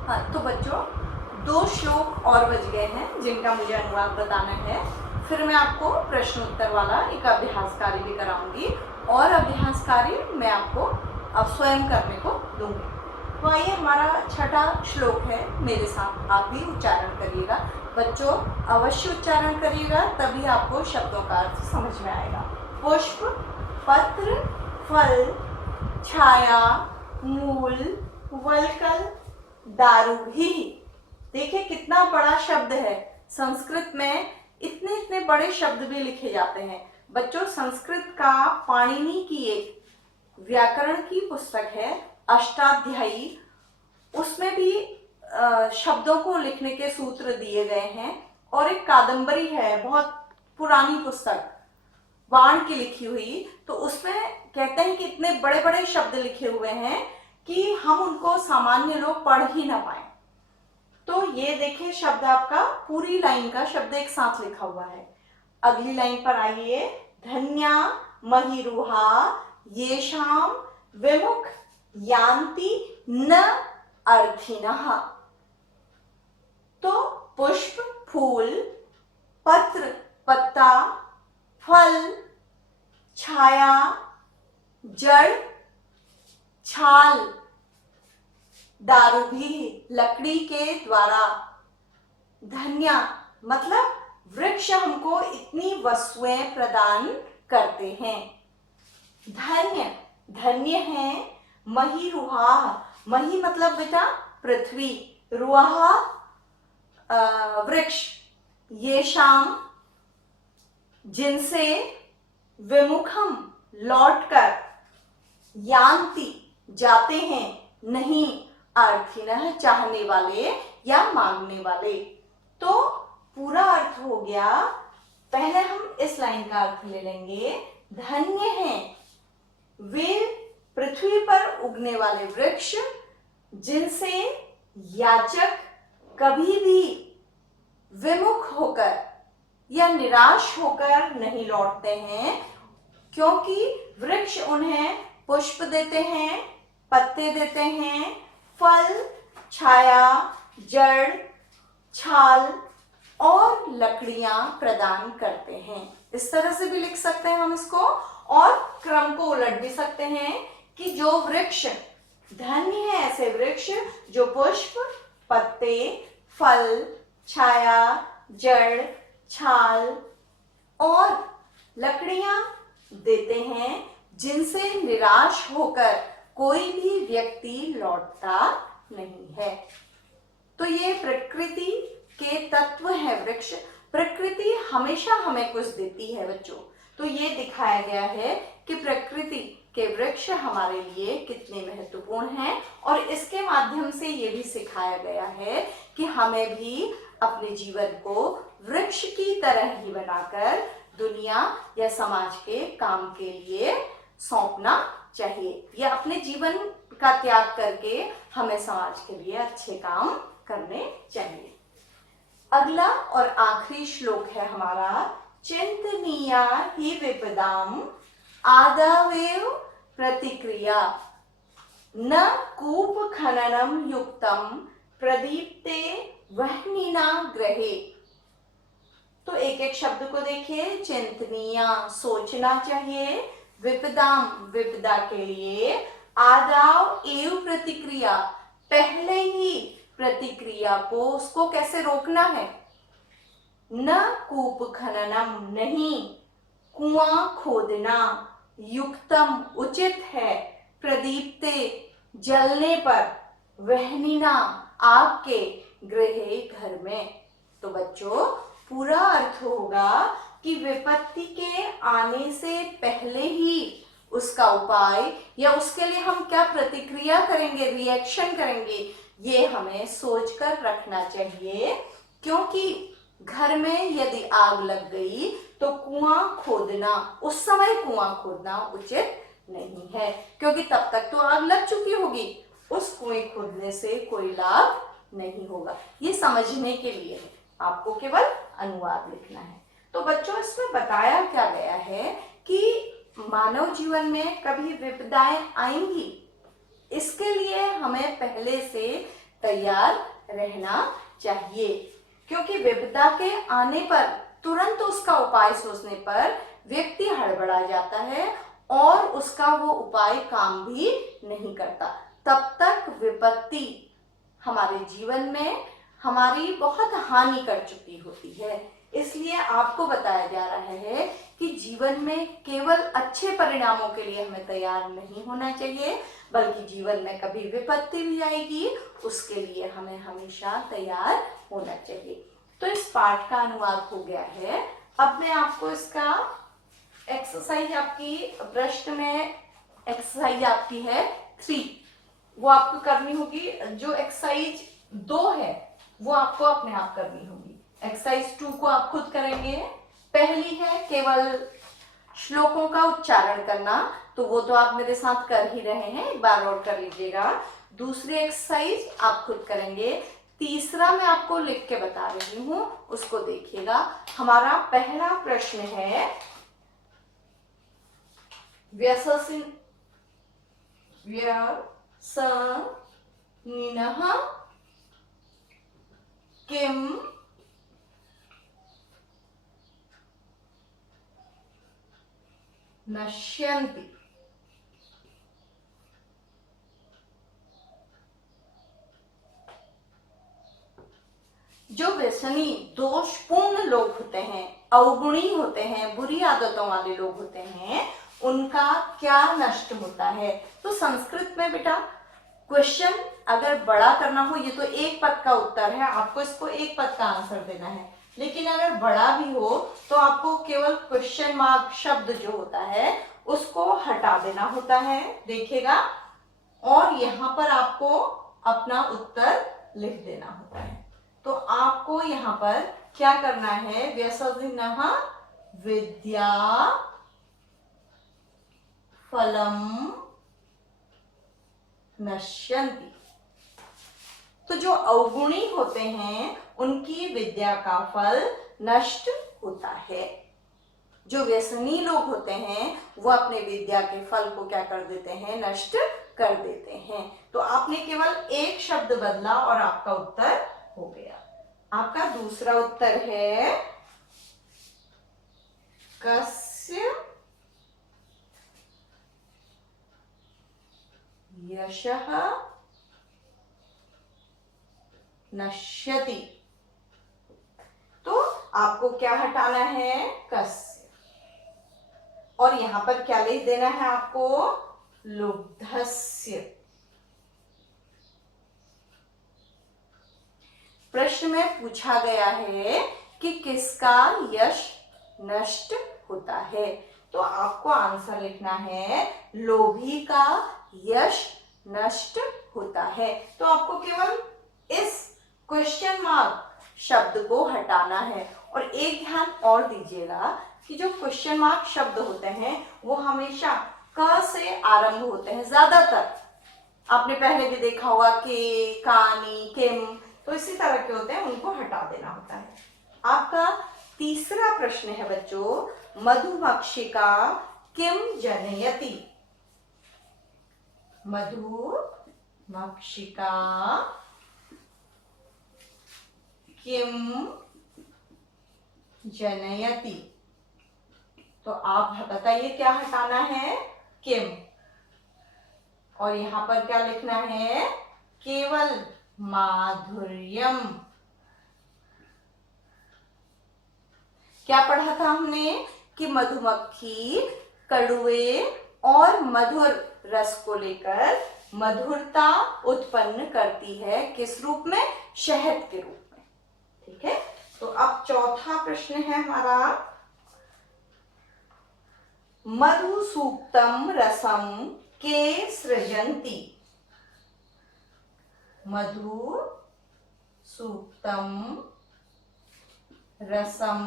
हाँ, तो बच्चों 2 श्लोक और बच गए हैं जिनका मुझे अनुवाद बताना है। फिर मैं आपको प्रश्न उत्तर वाला एक अभ्यास कार्य भी कराऊंगी और अभ्यास कार्य मैं आपको अब स्वयं करने को दूंगी। तो आइए, हमारा छठा श्लोक है, मेरे साथ आप भी उच्चारण करिएगा। बच्चों अवश्य उच्चारण करिएगा, तभी आपको शब्दों का अर्थ समझ में आएगा। पुष्प, पत्र, फल, छाया, मूल, वल्कल, दारू भी। देखिए कितना बड़ा शब्द है। संस्कृत में इतने इतने बड़े शब्द भी लिखे जाते हैं। बच्चों संस्कृत का पाणिनि की एक व्याकरण की पुस्तक है अष्टाध्यायी, उसमें भी शब्दों को लिखने के सूत्र दिए गए हैं। और एक कादंबरी है, बहुत पुरानी पुस्तक बाण की लिखी हुई, तो उसमें कहते हैं कि इतने बड़े बड़े शब्द लिखे हुए हैं कि हम उनको सामान्य लोग पढ़ ही ना पाए। तो ये देखिए शब्द आपका पूरी लाइन का शब्द एक साथ लिखा हुआ है। अगली लाइन पर आइए। धन्या महिरुहा येषाम विमुख यान्ति न अर्थिनः। तो पुष्प, फूल, पत्र, पत्ता, फल, छाया, जड़, छाल, दारू भी, लकड़ी के द्वारा। धन्य मतलब वृक्ष हमको इतनी वस्तुएं प्रदान करते हैं। धन्य धन्य है। मही रुहा, मही मतलब बेटा पृथ्वी, रुहा वृक्ष, ये शाम जिनसे, विमुखम लौटकर, यान्ति जाते हैं, नहीं, अर्थिनः चाहने वाले या मांगने वाले। तो पूरा अर्थ हो गया। पहले हम इस लाइन का अर्थ ले लेंगे। धन्य हैं वे पृथ्वी पर उगने वाले वृक्ष जिनसे याचक कभी भी विमुख होकर या निराश होकर नहीं लौटते हैं, क्योंकि वृक्ष उन्हें पुष्प देते हैं, पत्ते देते हैं, फल, छाया, जड़, छाल और लकड़ियां प्रदान करते हैं। इस तरह से भी लिख सकते हैं हम इसको, और क्रम को उलट भी सकते हैं कि जो वृक्ष धन्य है, ऐसे वृक्ष जो पुष्प, पत्ते, फल, छाया, जड़, छाल और लकड़ियां देते हैं, जिनसे निराश होकर कोई भी व्यक्ति लौटता नहीं है। तो ये प्रकृति के तत्व है वृक्ष। प्रकृति हमेशा हमें कुछ देती है बच्चों। तो ये दिखाया गया है कि प्रकृति के वृक्ष हमारे लिए कितने महत्वपूर्ण हैं, और इसके माध्यम से ये भी सिखाया गया है कि हमें भी अपने जीवन को वृक्ष की तरह ही बनाकर दुनिया या समाज के काम के लिए सौंपना चाहिए, या अपने जीवन का त्याग करके हमें समाज के लिए अच्छे काम करने चाहिए। अगला और आखिरी श्लोक है हमारा। चिंतनीया ही विपदाम आदावेव प्रतिक्रिया न कूप खननम युक्तम प्रदीप्ते वह्निना ग्रहे। तो एक एक शब्द को देखिए। चिंतनीया सोचना चाहिए, विपदाम विपदा के लिए, आदाव एव प्रतिक्रिया पहले ही प्रतिक्रिया को, उसको कैसे रोकना है। न कूप खननम नहीं कुआं खोदना, युक्तम उचित है, प्रदीप्ते जलने पर, वह्निना आग के, गृहे घर में। तो बच्चों पूरा अर्थ होगा कि विपत्ति के आने से पहले ही उसका उपाय या उसके लिए हम क्या प्रतिक्रिया करेंगे, रिएक्शन करेंगे, ये हमें सोचकर रखना चाहिए। क्योंकि घर में यदि आग लग गई तो कुआं खोदना, उस समय कुआं खोदना उचित नहीं है, क्योंकि तब तक तो आग लग चुकी होगी। उस कुएं खोदने से कोई लाभ नहीं होगा। ये समझने के लिए है, आपको केवल अनुवाद लिखना है। तो बच्चों इसमें बताया क्या गया है कि मानव जीवन में कभी विपदाएं आएंगी, इसके लिए हमें पहले से तैयार रहना चाहिए, क्योंकि विपदा के आने पर तुरंत उसका उपाय सोचने पर व्यक्ति हड़बड़ा जाता है और उसका वो उपाय काम भी नहीं करता। तब तक विपत्ति हमारे जीवन में हमारी बहुत हानि कर चुकी होती है। इसलिए आपको बताया जा रहा है कि जीवन में केवल अच्छे परिणामों के लिए हमें तैयार नहीं होना चाहिए, बल्कि जीवन में कभी विपत्ति भी आएगी, उसके लिए हमें हमेशा तैयार होना चाहिए। तो इस पाठ का अनुवाद हो गया है। अब मैं आपको इसका एक्सरसाइज, आपकी प्रश्न में एक्सरसाइज आपकी है 3, वो आपको करनी होगी। जो एक्सरसाइज 2 है वो आपको अपने आप करनी होगी। एक्सरसाइज 2 को आप खुद करेंगे। पहली है केवल श्लोकों का उच्चारण करना, तो वो तो आप मेरे साथ कर ही रहे हैं, एक बार और कर लीजिएगा। दूसरी एक्सरसाइज आप खुद करेंगे। तीसरा मैं आपको लिख के बता रही हूं, उसको देखिएगा। हमारा पहला प्रश्न है व्यसनिनः किम नश्यन्ति। जो व्यसनी दोषपूर्ण लोग होते हैं, अवगुणी होते हैं, बुरी आदतों वाले लोग होते हैं, उनका क्या नष्ट होता है। तो संस्कृत में बेटा क्वेश्चन अगर बड़ा करना हो, ये तो एक पद का उत्तर है, आपको इसको एक पद का आंसर देना है। लेकिन अगर बड़ा भी हो तो आपको केवल क्वेश्चन मार्क शब्द जो होता है उसको हटा देना होता है, देखिएगा, और यहाँ पर आपको अपना उत्तर लिख देना होता है। तो आपको यहाँ पर क्या करना है, व्यसनिनः विद्या फलम नश्यन्ति। तो जो अवगुणी होते हैं उनकी विद्या का फल नष्ट होता है। जो व्यसनी लोग होते हैं वो अपने विद्या के फल को क्या कर देते हैं, नष्ट कर देते हैं। तो आपने केवल एक शब्द बदला और आपका उत्तर हो गया। आपका दूसरा उत्तर है कस्य यशः नश्यति। तो आपको क्या हटाना है, कस्य, और यहां पर क्या लिख देना है आपको, लुब्धस्य। प्रश्न में पूछा गया है कि किसका यश नष्ट होता है, तो आपको आंसर लिखना है लोभी का यश नष्ट होता है। तो आपको केवल इस क्वेश्चन मार्क शब्द को हटाना है। और एक ध्यान और दीजिएगा कि जो क्वेश्चन मार्क शब्द होते हैं वो हमेशा क से आरंभ होते हैं। ज्यादातर आपने पहले भी देखा होगा के, कानी, किम, तो इसी तरह के होते हैं, उनको हटा देना होता है। आपका तीसरा प्रश्न है बच्चों, मधुमक्षिका किम जनयति। मधुमक्षिका किम जनयति। तो आप बताइए क्या हटाना है, किम, और यहां पर क्या लिखना है, केवल माधुर्यम। क्या पढ़ा था हमने कि मधुमक्खी कड़ुए और मधुर रस को लेकर मधुरता उत्पन्न करती है, किस रूप में, शहद के रूप में। ठीक है, तो अब चौथा प्रश्न है हमारा, मधु सूक्तम रसम के सृजन्ति। मधु सूक्तम रसम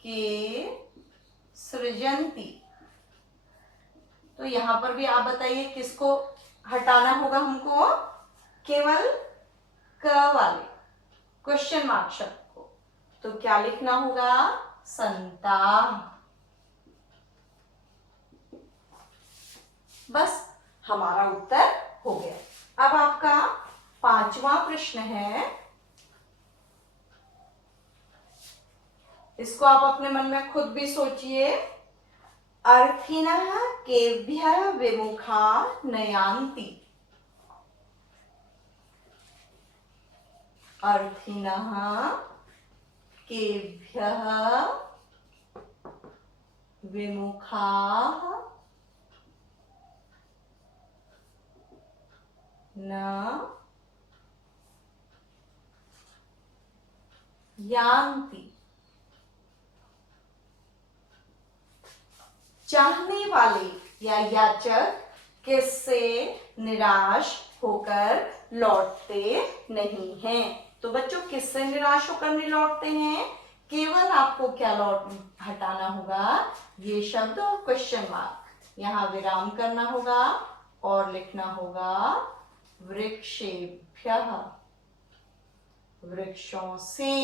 के सृजन्ति। तो यहां पर भी आप बताइए किसको हटाना होगा हमको, केवल क वाले क्वेश्चन मार्क शब्द को। तो क्या लिखना होगा, संता। बस हमारा उत्तर हो गया। अब आपका 5वां प्रश्न है, इसको आप अपने मन में खुद भी सोचिए। अर्थिनः केभ्यः विमुखा नयान्ति। अर्थिनः केभ्यः विमुखाः न यान्ति। चाहने वाले या याचक किससे निराश होकर लौटते नहीं हैं। तो बच्चों किससे निराश होकर नहीं लौटते हैं? केवल आपको क्या हटाना होगा, ये शब्द और क्वेश्चन मार्क, यहां विराम करना होगा और लिखना होगा वृक्षेभ्यः, वृक्षों से।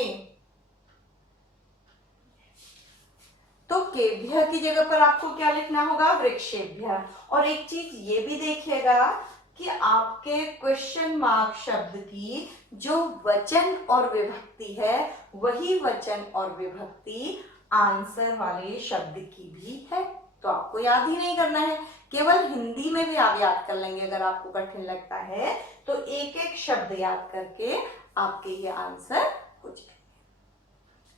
तो केभ्य की जगह पर आपको क्या लिखना होगा? वृक्षेभ्य। और एक चीज ये भी देखिएगा कि आपके क्वेश्चन मार्क शब्द की जो वचन और विभक्ति है, वही वचन और विभक्ति आंसर वाले शब्द की भी है। तो आपको याद ही नहीं करना है, केवल हिंदी में भी आप याद कर लेंगे। अगर आपको कठिन लगता है तो एक एक शब्द याद करके आपके ये आंसर हो जाएंगे।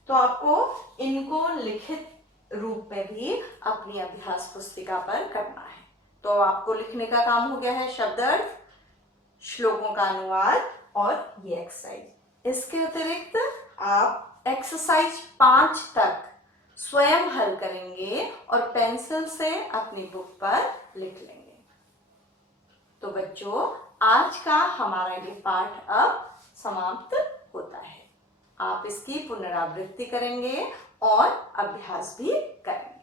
तो आपको इनको लिखित रूप में भी अपनी अभ्यास पुस्तिका पर करना है। तो आपको लिखने का काम हो गया है, शब्द अर्थ, श्लोकों का अनुवाद और ये एक्सरसाइज। इसके अतिरिक्त आप एक्सरसाइज 5 तक स्वयं हल करेंगे और पेंसिल से अपनी बुक पर लिख लेंगे। तो बच्चों, आज का हमारा ये पाठ अब समाप्त होता है। आप इसकी पुनरावृत्ति करेंगे और अभ्यास भी करेंगे।